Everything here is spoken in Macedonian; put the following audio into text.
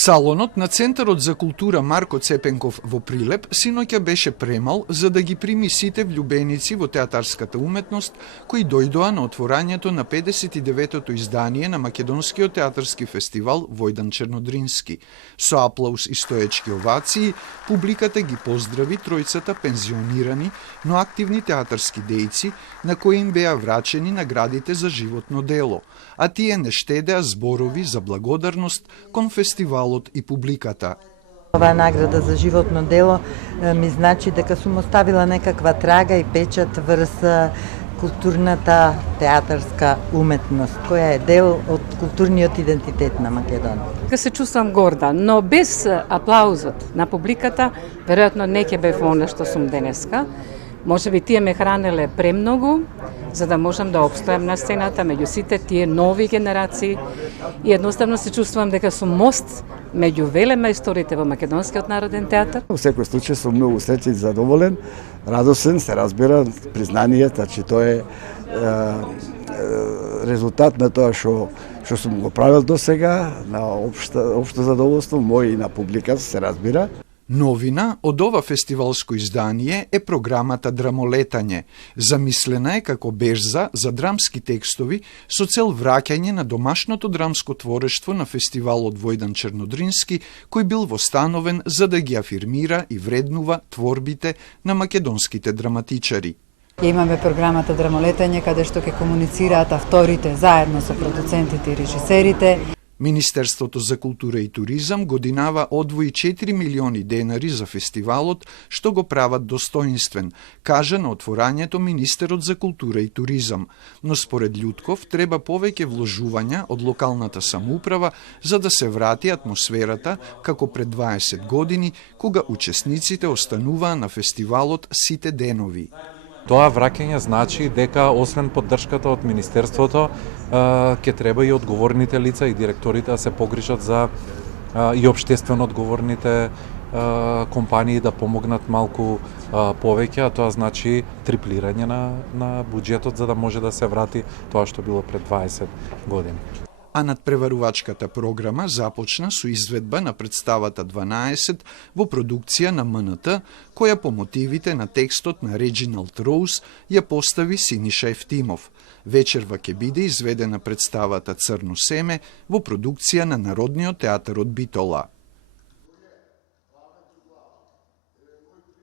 Салонот на Центарот за култура Марко Цепенков во Прилеп синоќа беше премал за да ги прими сите влюбеници во театарската уметност кои дојдоа на отворањето на 59-тото издание на Македонскиот театарски фестивал Војдан Чернодрински. Со аплауз и стоечки овации, публиката ги поздрави тројцата пензионирани, но активни театарски дејци на кои им беа врачени наградите за животно дело, а тие не штедеа зборови за благодарност кон фестивалот и публиката. Оваа награда за животно дело ми значи дека сум оставила некаква трага и печат врз културната театарска уметност, која е дел од културниот идентитет на Македонија. Се чувствам горда, но без аплаузот на публиката, веројатно не ќе бев она што сум денеска. Може би тие ме хранеле премногу, за да можам да опстојам на сцената меѓу сите тие нови генерации и едноставно се чувствувам дека сум мост меѓу велемајсторите во Македонскиот народен театар. Во секој случај сум многу среќен и задоволен, радосен, се разбира, признание, значи тоа е резултат на тоа што сум го правил до сега, на општо задоволство мој и на публиката, се разбира. Новина од ова фестивалско издание е програмата Драмолетање. Замислена е како берза за драмски текстови со цел враќање на домашното драмско творештво на фестивалот Војдан Чернодрински, кој бил востановен за да ги афирмира и вреднува творбите на македонските драматичари. Имаме програмата Драмолетање, каде што ќе комуницираат авторите заедно со продуцентите и режисерите. Министерството за култура и туризам годинава одвои 4 милиони денари за фестивалот, што го прават достоинствен, кажа на отворањето министерот за култура и туризам. Но според Љутков треба повеќе вложувања од локалната самоуправа за да се врати атмосферата како пред 20 години, кога учесниците остануваа на фестивалот сите денови. Тоа враќање значи дека освен поддршката од Министерството, ќе треба и одговорните лица и директорите да се погрижат за и општествено одговорните компании да помогнат малку повеќе, а тоа значи триплирање на буџетот за да може да се врати тоа што било пред 20 години. А надпреварувачката програма започна со изведба на представата 12 во продукција на МНТ, која по мотивите на текстот на Реджиналд Роуз ја постави Синиша Ефтимов. Вечерва ќе биде изведена представата Црно семе во продукција на Народниот театар од Битола.